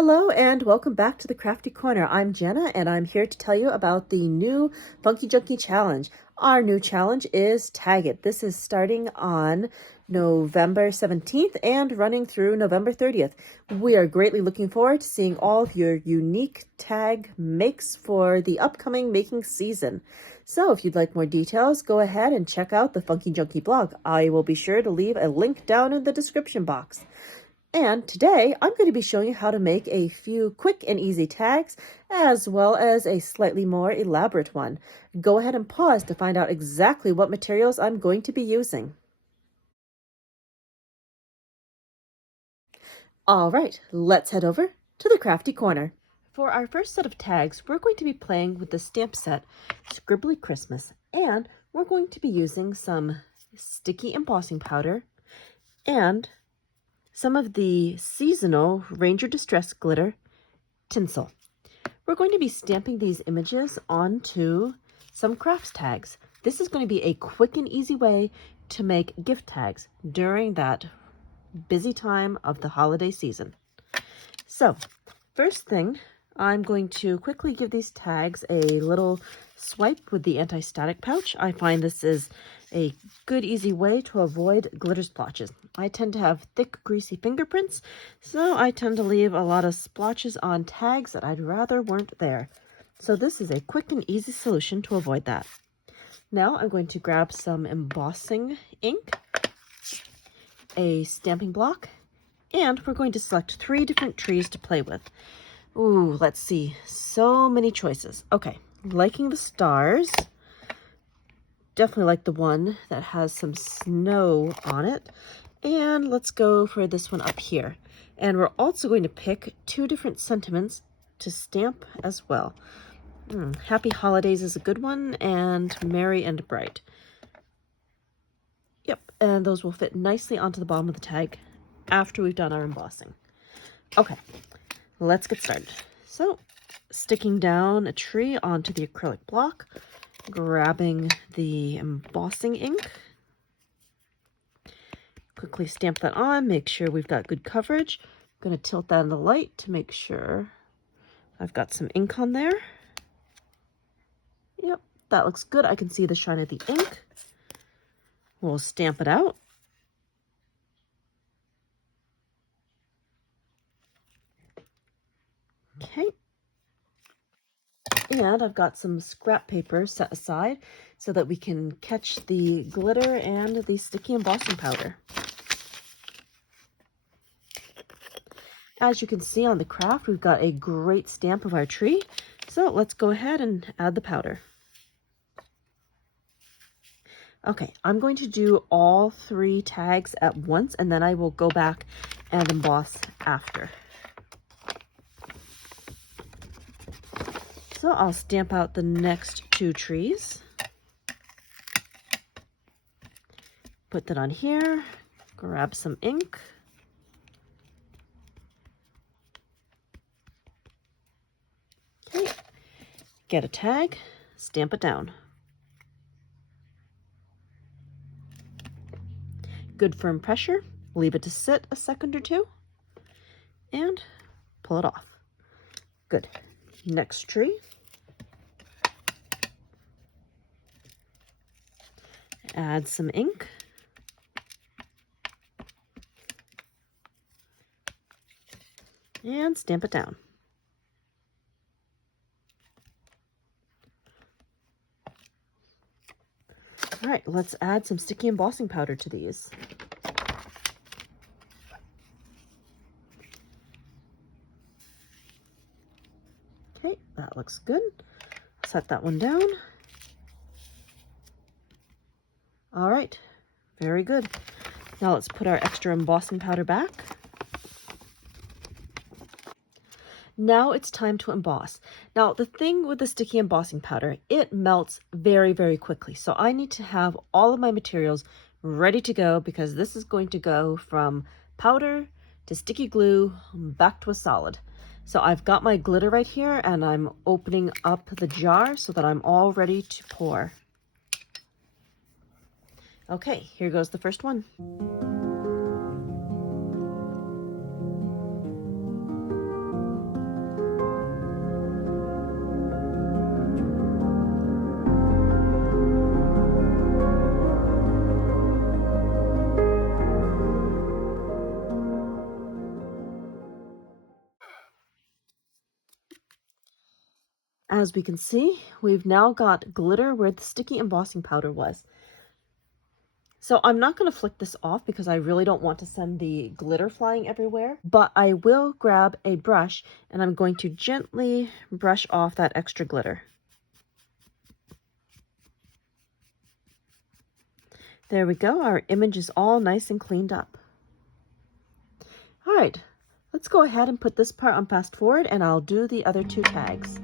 Hello and welcome back to the Crafty Corner. I'm Jenna and I'm here to tell you about the new Funkie Junkie Challenge. Our new challenge is Tag It. This is starting on November 17th and running through November 30th. We are greatly looking forward to seeing all of your unique tag makes for the upcoming making season. So if you'd like more details, go ahead and check out the Funkie Junkie blog. I will be sure to leave a link down in the description box. And today I'm going to be showing you how to make a few quick and easy tags as well as a slightly more elaborate one. Go ahead and pause to find out exactly what materials I'm going to be using. All right, let's head over to the Crafty Corner. For our first set of tags, we're going to be playing with the stamp set Scribbly Christmas, and we're going to be using some sticky embossing powder and some of the seasonal Ranger Distress Glitter tinsel. We're going to be stamping these images onto some crafts tags. This is going to be a quick and easy way to make gift tags during that busy time of the holiday season. So, first thing, I'm going to quickly give these tags a little swipe with the anti-static pouch. I find this is a good, easy way to avoid glitter splotches. I tend to have thick, greasy fingerprints, so I tend to leave a lot of splotches on tags that I'd rather weren't there. So this is a quick and easy solution to avoid that. Now I'm going to grab some embossing ink, a stamping block, and we're going to select 3 different trees to play with. Ooh, let's see. So many choices. Okay, liking the stars. Definitely like the one that has some snow on it. And let's go for this one up here. And we're also going to pick 2 different sentiments to stamp as well. Happy Holidays is a good one, and Merry and Bright. Yep, and those will fit nicely onto the bottom of the tag after we've done our embossing. Okay, let's get started. So, sticking down a tree onto the acrylic block, grabbing the embossing ink, quickly stamp that on, make sure we've got good coverage. I'm going to tilt that in the light to make sure I've got some ink on there. Yep, that looks good. I can see the shine of the ink. We'll stamp it out. Okay. And I've got some scrap paper set aside so that we can catch the glitter and the sticky embossing powder. As you can see on the craft, we've got a great stamp of our tree. So let's go ahead and add the powder. Okay, I'm going to do all 3 tags at once, and then I will go back and emboss after. So I'll stamp out the next 2 trees. Put that on here, grab some ink. Okay, get a tag, stamp it down. Good firm pressure, leave it to sit a second or 2, and pull it off. Good. Next tree. Add some ink. And stamp it down. All right, let's add some sticky embossing powder to these. Okay, that looks good. Set that one down. All right, very good. Now let's put our extra embossing powder back. Now it's time to emboss. Now the thing with the sticky embossing powder, it melts very, very quickly. So I need to have all of my materials ready to go because this is going to go from powder to sticky glue back to a solid. So I've got my glitter right here and I'm opening up the jar so that I'm all ready to pour. Okay, here goes the first one. as we can see, we've now got glitter where the sticky embossing powder was. So I'm not going to flick this off because I really don't want to send the glitter flying everywhere, but I will grab a brush and I'm going to gently brush off that extra glitter. There we go. Our image is all nice and cleaned up. All right, let's go ahead and put this part on fast forward and I'll do the other two tags.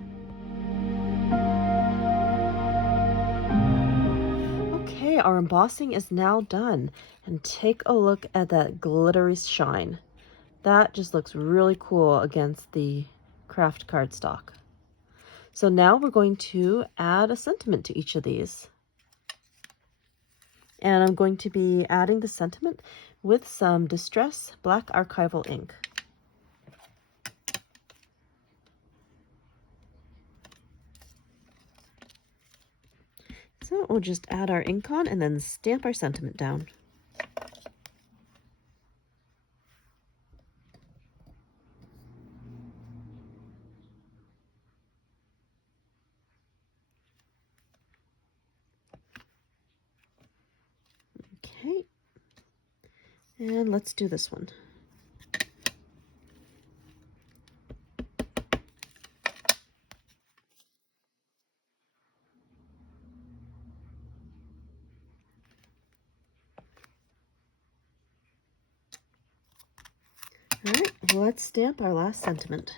Okay, our embossing is now done, and take a look at that glittery shine. That just looks really cool against the craft cardstock. So now we're going to add a sentiment to each of these. And I'm going to be adding the sentiment with some Distress Black Archival ink. So we'll just add our ink on and then stamp our sentiment down. Okay, and let's do this one. All right, let's stamp our last sentiment.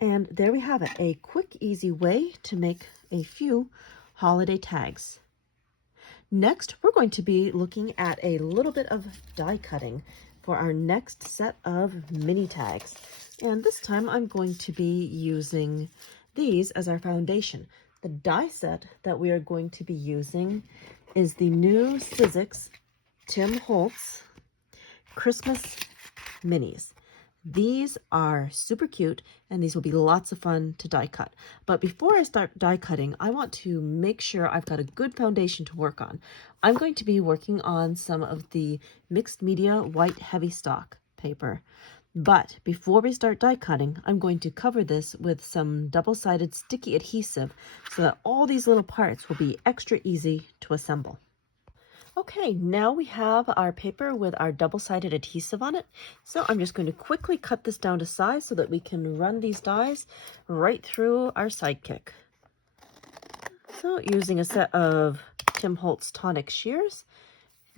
And there we have it, a quick, easy way to make a few holiday tags. Next, we're going to be looking at a little bit of die cutting for our next set of mini tags. And this time I'm going to be using these as our foundation. The die set that we are going to be using is the new Sizzix Tim Holtz Christmas Minis. These are super cute and these will be lots of fun to die cut. But before I start die cutting, I want to make sure I've got a good foundation to work on. I'm going to be working on some of the mixed media white heavy stock paper. But before we start die cutting, I'm going to cover this with some double-sided sticky adhesive so that all these little parts will be extra easy to assemble. Okay, now we have our paper with our double-sided adhesive on it. So I'm just going to quickly cut this down to size so that we can run these dies right through our sidekick. So using a set of Tim Holtz tonic shears,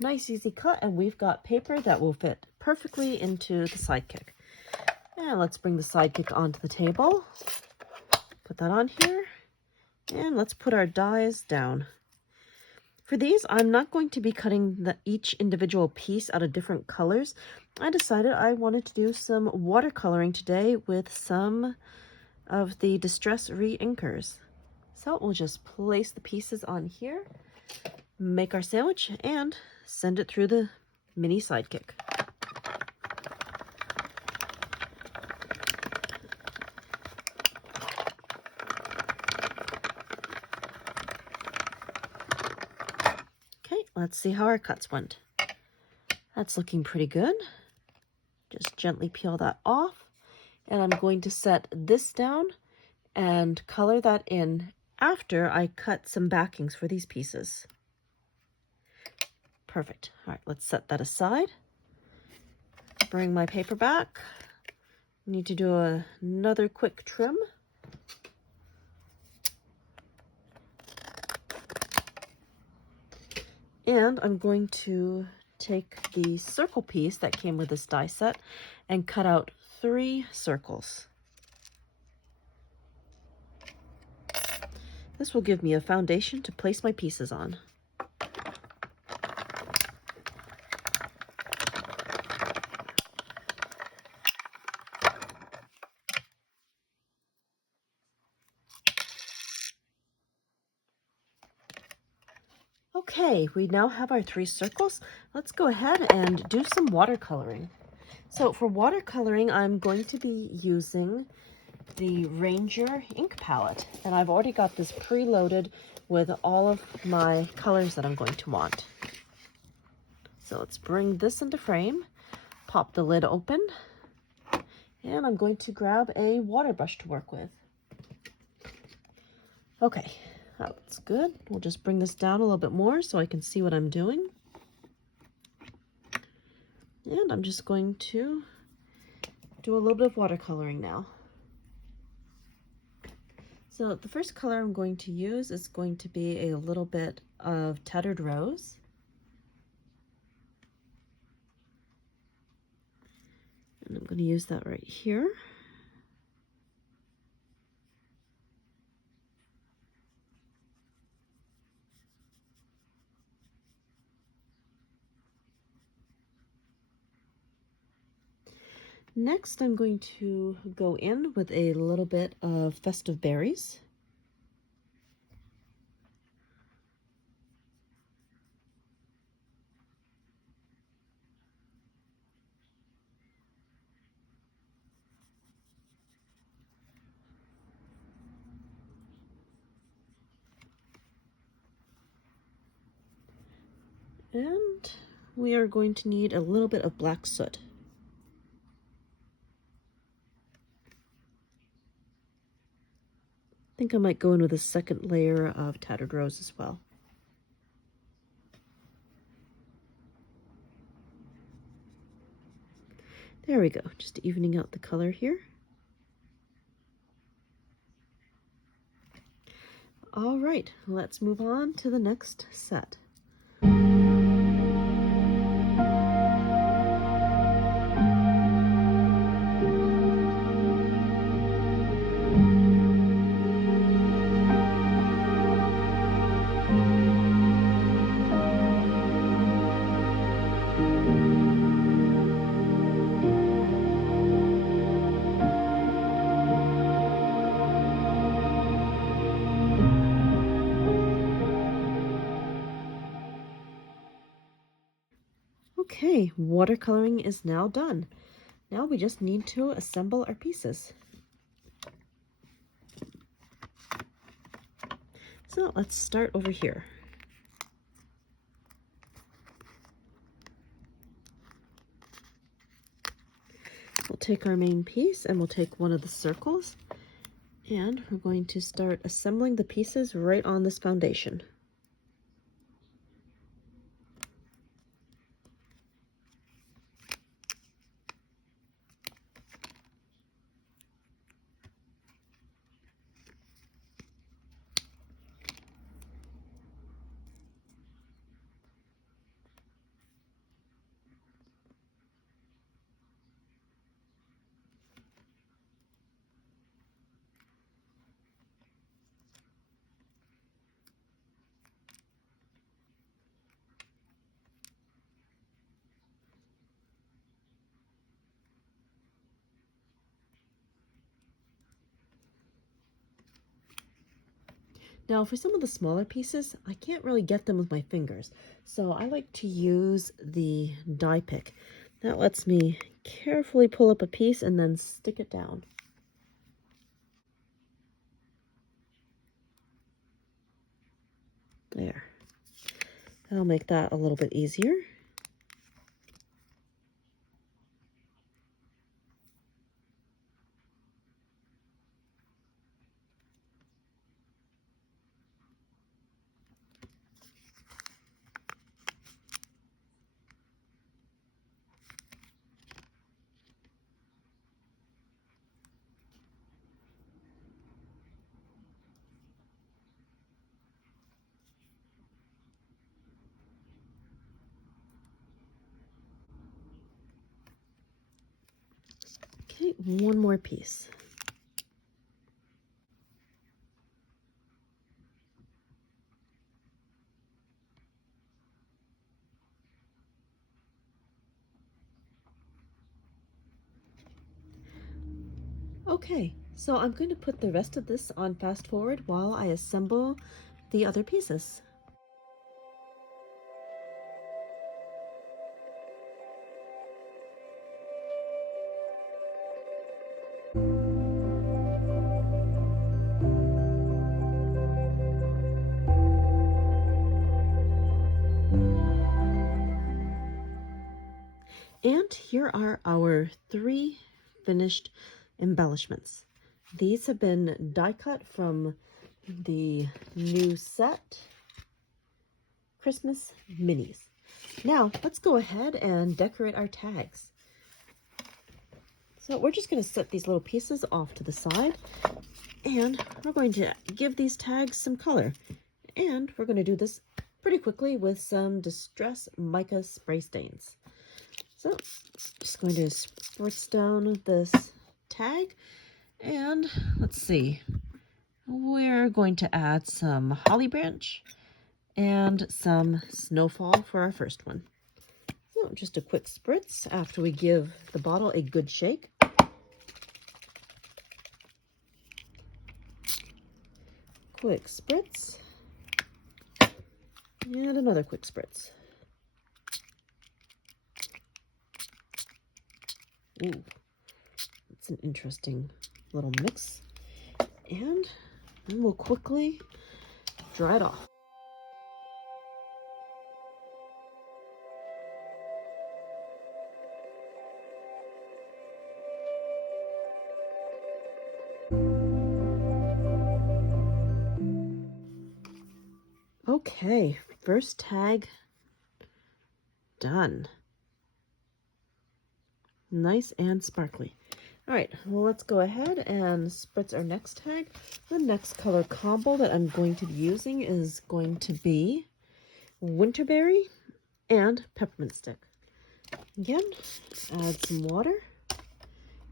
nice easy cut, and we've got paper that will fit perfectly into the sidekick. And let's bring the sidekick onto the table. Put that on here, and let's put our dies down. For these, I'm not going to be cutting each individual piece out of different colors. I decided I wanted to do some watercoloring today with some of the Distress re-inkers. So we'll just place the pieces on here, make our sandwich, and send it through the mini sidekick. Let's see how our cuts went. That's looking pretty good. Just gently peel that off. And I'm going to set this down and color that in after I cut some backings for these pieces. Perfect. All right, let's set that aside. Bring my paper back. Need to do another quick trim. And I'm going to take the circle piece that came with this die set and cut out 3 circles. This will give me a foundation to place my pieces on. Okay, we now have our 3 circles. Let's go ahead and do some watercoloring. So for watercoloring, I'm going to be using the Ranger ink palette, and I've already got this preloaded with all of my colors that I'm going to want. So let's bring this into frame, pop the lid open, and I'm going to grab a water brush to work with. Okay, that's good. We'll just bring this down a little bit more so I can see what I'm doing. And I'm just going to do a little bit of watercoloring now. So the first color I'm going to use is going to be a little bit of Tattered Rose. And I'm going to use that right here. Next, I'm going to go in with a little bit of Festive Berries. And we are going to need a little bit of black soot. I think I might go in with a second layer of Tattered Rose as well. There we go, just evening out the color here. All right, let's move on to the next set. Okay, watercoloring is now done. Now we just need to assemble our pieces. So let's start over here. We'll take our main piece and we'll take one of the circles, and we're going to start assembling the pieces right on this foundation. Now for some of the smaller pieces, I can't really get them with my fingers, so I like to use the die pick. That lets me carefully pull up a piece and then stick it down. There. That'll make that a little bit easier. Okay, one more piece. Okay, so I'm going to put the rest of this on fast forward while I assemble the other pieces. here are our 3 finished embellishments. These have been die cut from the new set, Christmas Minis. Now, let's go ahead and decorate our tags. So we're just going to set these little pieces off to the side, and we're going to give these tags some color. And we're going to do this pretty quickly with some Distress Mica spray stains. So, just going to spritz down this tag, and let's see. We're going to add some holly branch and some snowfall for our first one. So just a quick spritz after we give the bottle a good shake. Quick spritz. And another quick spritz. Ooh, that's an interesting little mix. And then we'll quickly dry it off. Okay, first tag done. Nice and sparkly. All right, well, let's go ahead and spritz our next tag. The next color combo that I'm going to be using is going to be Winterberry and Peppermint Stick. Again, add some water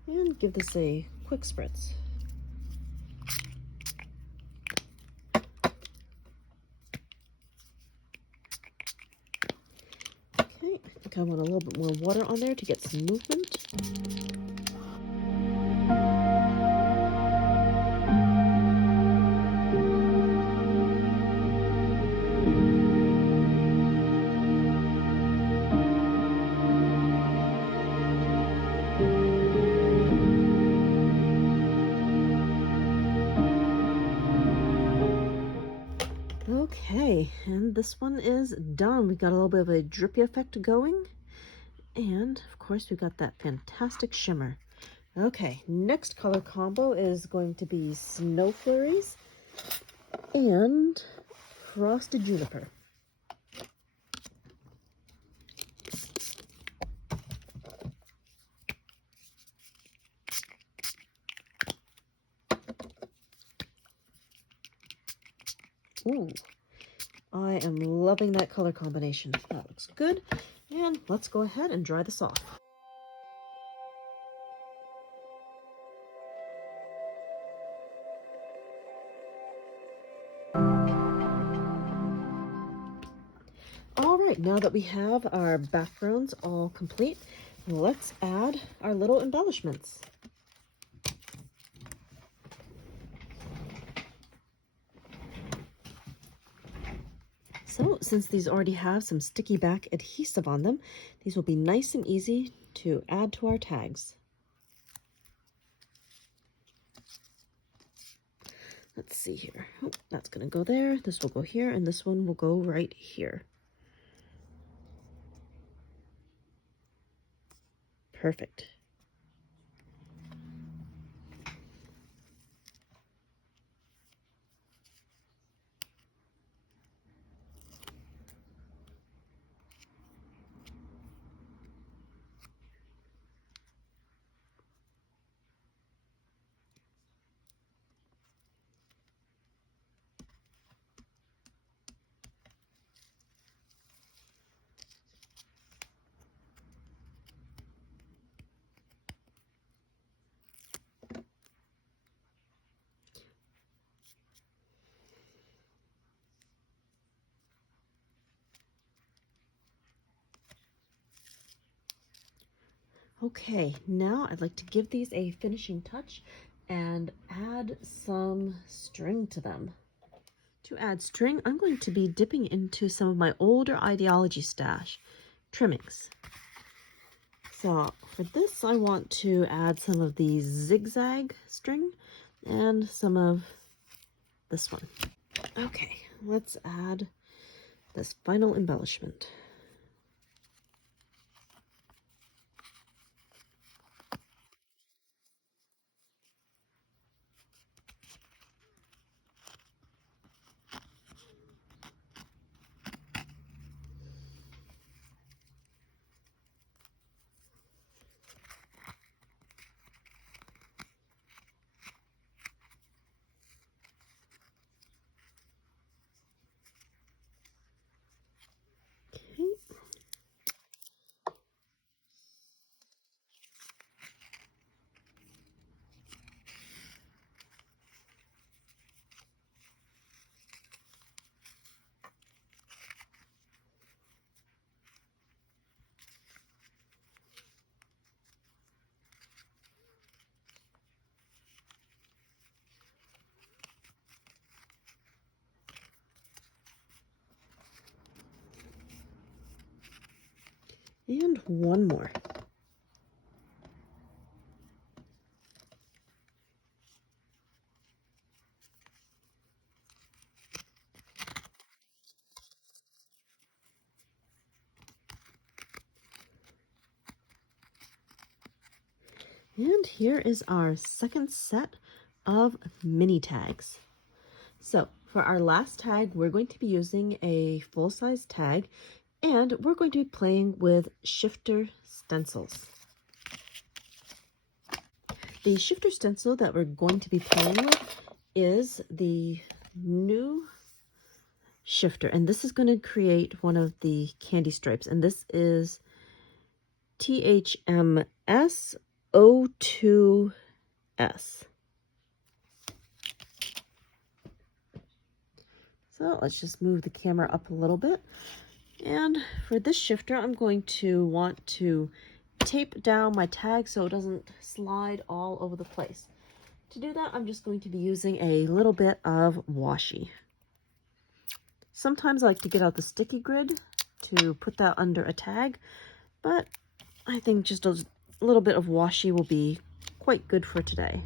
and give this a quick spritz. Okay, I think I want a little bit more water on there to get some movement. Okay, and this one is done. We got a little bit of a drippy effect going, and of course we got that fantastic shimmer. Okay, next color combo is going to be Snow Flurries and Frosted Juniper. Ooh, I am loving that color combination. That looks good. And let's go ahead and dry this off. All right, now that we have our backgrounds all complete, let's add our little embellishments. So since these already have some sticky back adhesive on them, these will be nice and easy to add to our tags. Let's see here. Oh, that's going to go there. This will go here, and this one will go right here. Perfect. Okay, now I'd like to give these a finishing touch and add some string to them. To add string, I'm going to be dipping into some of my older Ideology stash trimmings. So for this, I want to add some of the zigzag string and some of this one. Okay, let's add this final embellishment. And one more. And here is our second set of mini tags. So for our last tag, we're going to be using a full-size tag, and we're going to be playing with shifter stencils. The shifter stencil that we're going to be playing with is the new shifter, and this is going to create one of the candy stripes, and this is THMS 02S. So let's just move the camera up a little bit. And for this shifter, I'm going to want to tape down my tag so it doesn't slide all over the place. To do that, I'm just going to be using a little bit of washi. Sometimes I like to get out the sticky grid to put that under a tag, but I think just a little bit of washi will be quite good for today.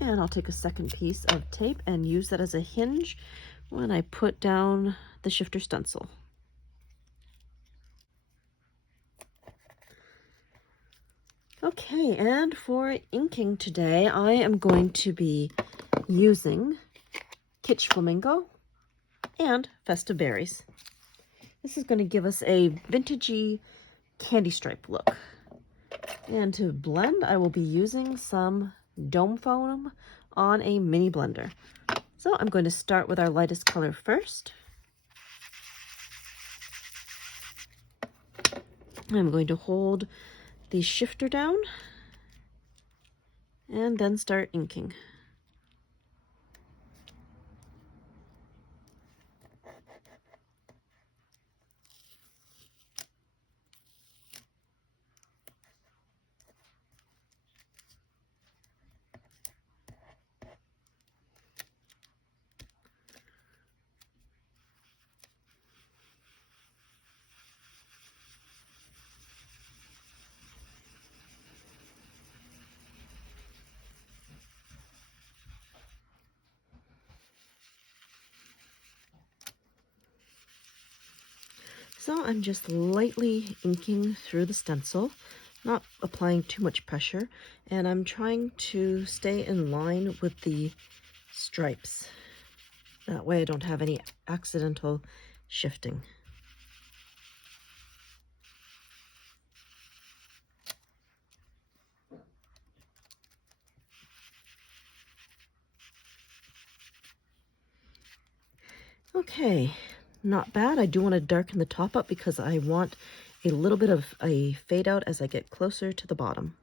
And I'll take a second piece of tape and use that as a hinge when I put down the shifter stencil. Okay, and for inking today, I am going to be using Kitsch Flamingo and Festive Berries. This is going to give us a vintagey candy stripe look. And to blend, I will be using some dome foam on a mini blender. So I'm going to start with our lightest color first. I'm going to hold the shifter down and then start inking. So I'm just lightly inking through the stencil, not applying too much pressure, and I'm trying to stay in line with the stripes. That way I don't have any accidental shifting. Okay, not bad. I do want to darken the top up because I want a little bit of a fade out as I get closer to the bottom.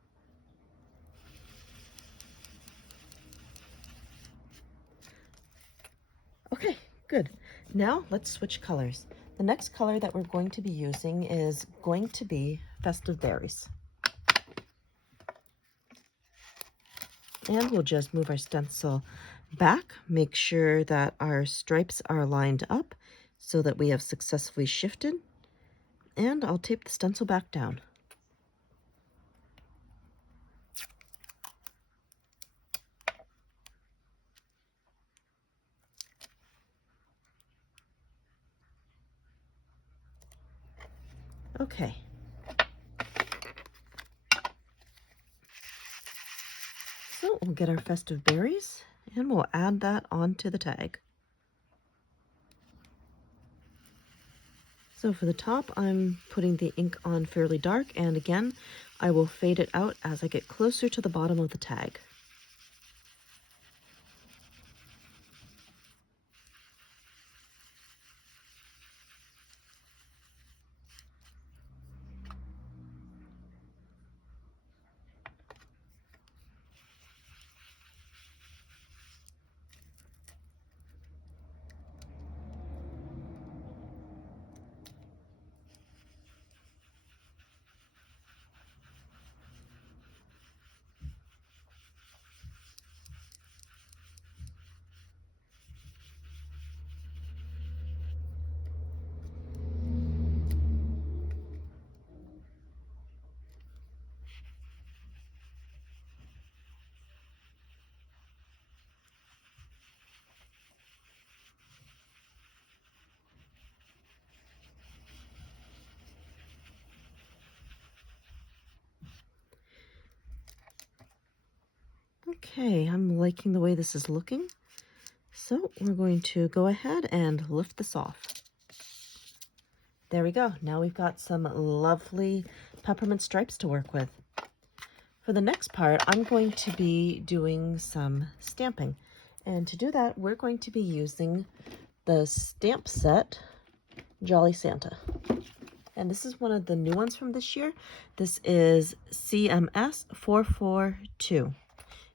Okay, good. Now let's switch colors. The next color that we're going to be using is going to be Festive Berries. And we'll just move our stencil back, make sure that our stripes are lined up so that we have successfully shifted, and I'll tape the stencil back down. Okay. So we'll get our Festive Berries and we'll add that onto the tag. So for the top, I'm putting the ink on fairly dark, and again, I will fade it out as I get closer to the bottom of the tag. Okay, I'm liking the way this is looking. So we're going to go ahead and lift this off. There we go. Now we've got some lovely peppermint stripes to work with. For the next part, I'm going to be doing some stamping. And to do that, we're going to be using the stamp set Jolly Santa. And this is one of the new ones from this year. This is CMS 442.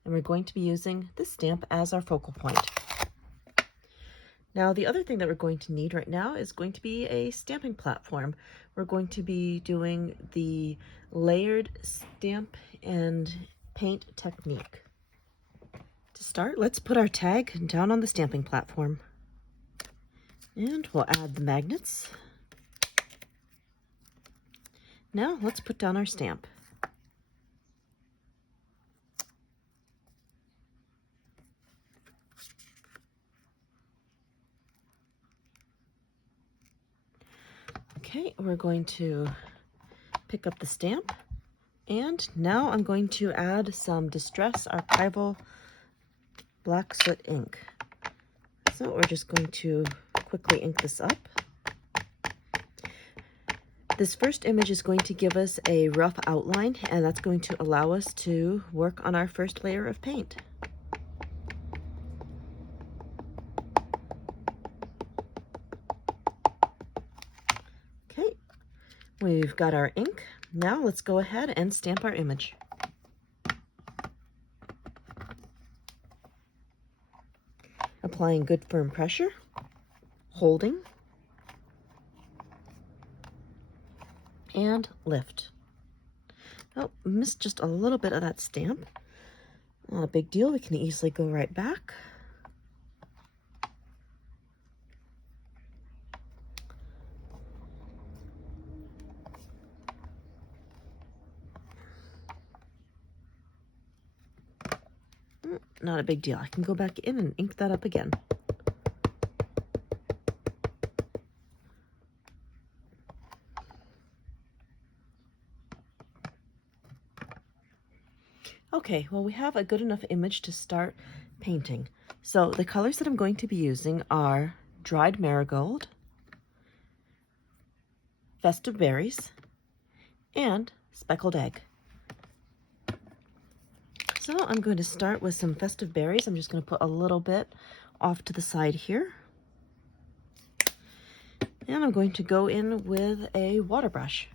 And we're going to be using this stamp as our focal point. Now, the other thing that we're going to need right now is going to be a stamping platform. We're going to be doing the layered stamp and paint technique. To start, let's put our tag down on the stamping platform. And we'll add the magnets. Now, let's put down our stamp. Okay, we're going to pick up the stamp, and now I'm going to add some Distress Archival Black Soot ink. So we're just going to quickly ink this up. This first image is going to give us a rough outline, and that's going to allow us to work on our first layer of paint. Okay, we've got our ink. Now let's go ahead and stamp our image. Applying good firm pressure, holding, and lift. Oh, missed just a little bit of that stamp. Not a big deal, we can easily go right back. Not a big deal. I can go back in and ink that up again. Okay, well, we have a good enough image to start painting. So the colors that I'm going to be using are Dried Marigold, Festive Berries, and Speckled Egg. So I'm going to start with some Festive Berries. I'm just going to put a little bit off to the side here. And I'm going to go in with a water brush.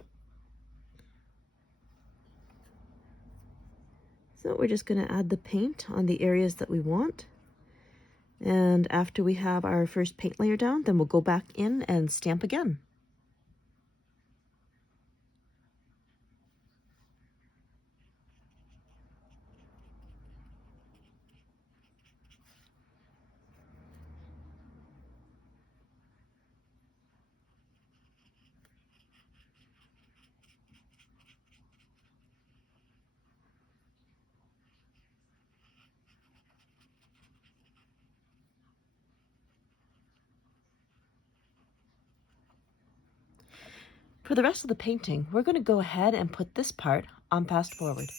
So we're just going to add the paint on the areas that we want. And after we have our first paint layer down, then we'll go back in and stamp again. For the rest of the painting, we're going to go ahead and put this part on fast forward.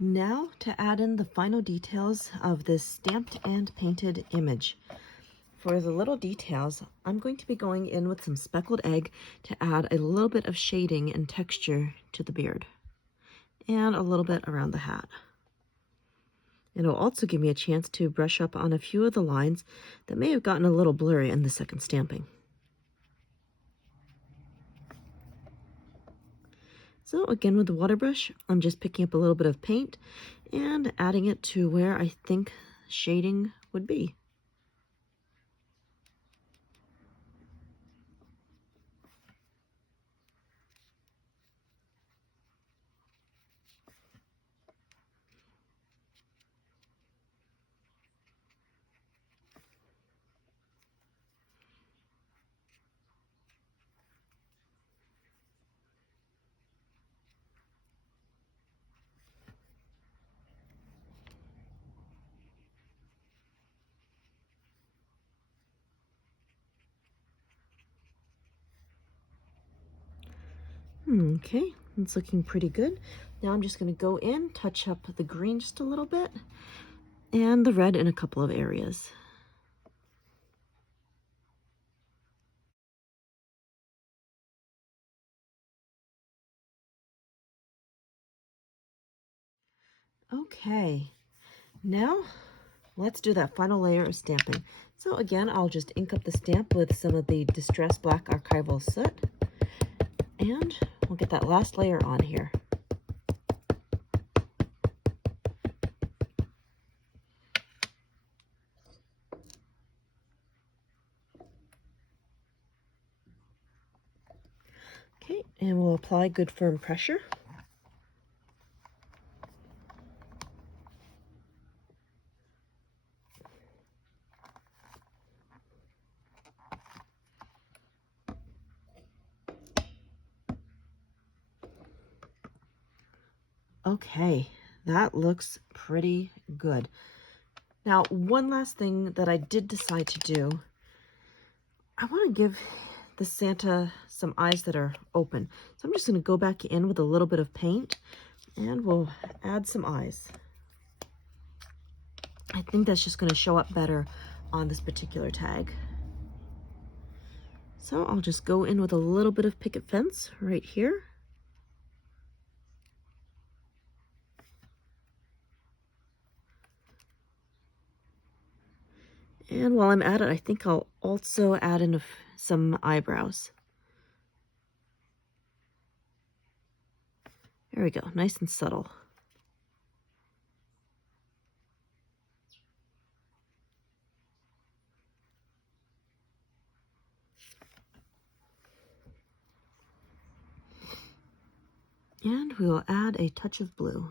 Now to add in the final details of this stamped and painted image. For the little details, I'm going to be going in with some Speckled Egg to add a little bit of shading and texture to the beard, and a little bit around the hat. It'll also give me a chance to brush up on a few of the lines that may have gotten a little blurry in the second stamping. So again, with the water brush, I'm just picking up a little bit of paint and adding it to where I think shading would be. Okay, it's looking pretty good. Now I'm just going to go in, touch up the green just a little bit, and the red in a couple of areas. Okay, now let's do that final layer of stamping. So again, I'll just ink up the stamp with some of the Distress Black Archival Soot, and we'll get that last layer on here. Okay, and we'll apply good firm pressure. Okay, that looks pretty good. Now, one last thing that I did decide to do, I want to give the Santa some eyes that are open. So I'm just going to go back in with a little bit of paint and we'll add some eyes. I think that's just going to show up better on this particular tag. So I'll just go in with a little bit of picket fence right here. And while I'm at it, I think I'll also add in some eyebrows. There we go, nice and subtle. And we will add a touch of blue.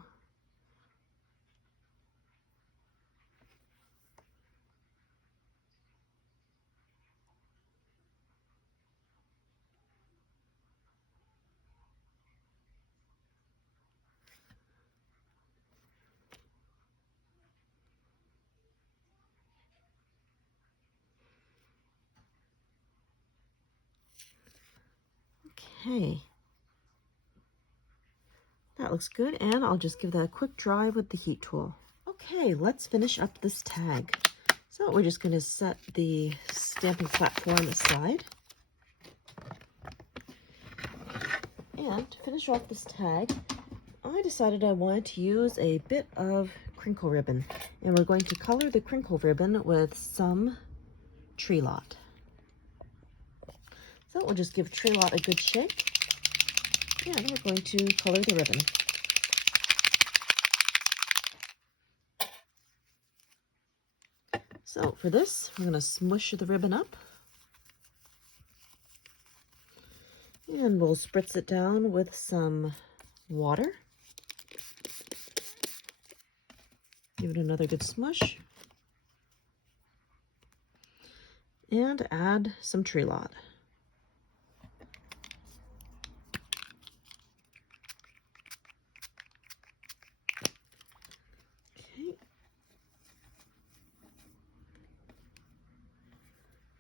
Okay, that looks good, and I'll just give that a quick dry with the heat tool. Okay, let's finish up this tag. So we're just going to set the stamping platform aside. And to finish off this tag, I decided I wanted to use a bit of crinkle ribbon, and we're going to color the crinkle ribbon with some Tree Lot. So we'll just give Tree Lot a good shake, and we're going to color the ribbon. So for this, we're going to smush the ribbon up, and we'll spritz it down with some water. Give it another good smush, and add some Tree Lot. Okay.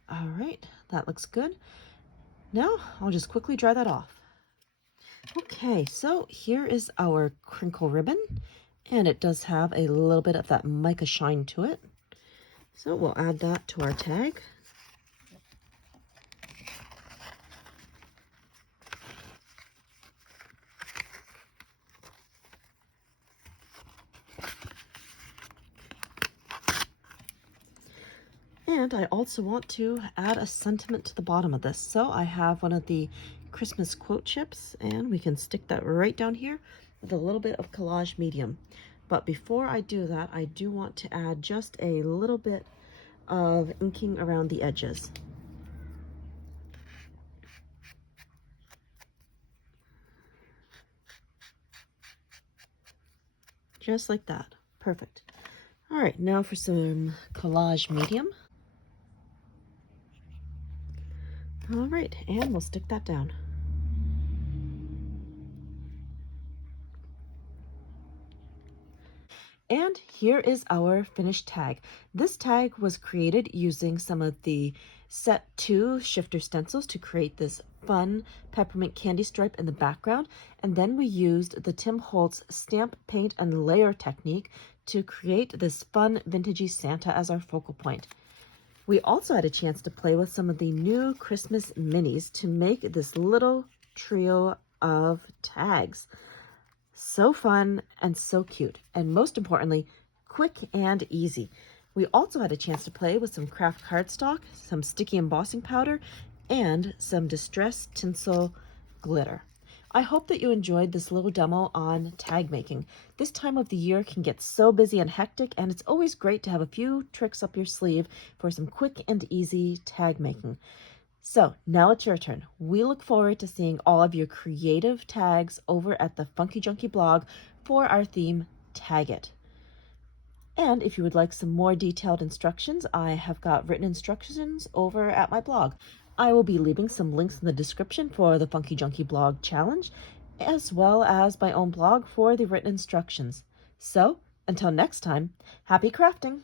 All right, that looks good. Now I'll just quickly dry that off. Okay, so here is our crinkle ribbon, and it does have a little bit of that mica shine to it. So we'll add that to our tag. And I also want to add a sentiment to the bottom of this. So I have one of the Christmas quote chips, and we can stick that right down here with a little bit of collage medium. But before I do that, I do want to add just a little bit of inking around the edges. Just like that. Perfect. All right, now for some collage medium. All right, and we'll stick that down. And here is our finished tag. This tag was created using some of the Set 2 shifter stencils to create this fun peppermint candy stripe in the background. And then we used the Tim Holtz stamp, paint, and layer technique to create this fun vintagey Santa as our focal point. We also had a chance to play with some of the new Christmas minis to make this little trio of tags. So fun and so cute, and most importantly, quick and easy. We also had a chance to play with some craft cardstock, some sticky embossing powder, and some distressed tinsel glitter. I hope that you enjoyed this little demo on tag making. This time of the year can get so busy and hectic, and it's always great to have a few tricks up your sleeve for some quick and easy tag making. So now it's your turn. We look forward to seeing all of your creative tags over at the Funkie Junkie blog for our theme, Tag It. And if you would like some more detailed instructions, I have got written instructions over at my blog. I will be leaving some links in the description for the Funkie Junkie Blog Challenge, as well as my own blog for the written instructions. So, until next time, happy crafting!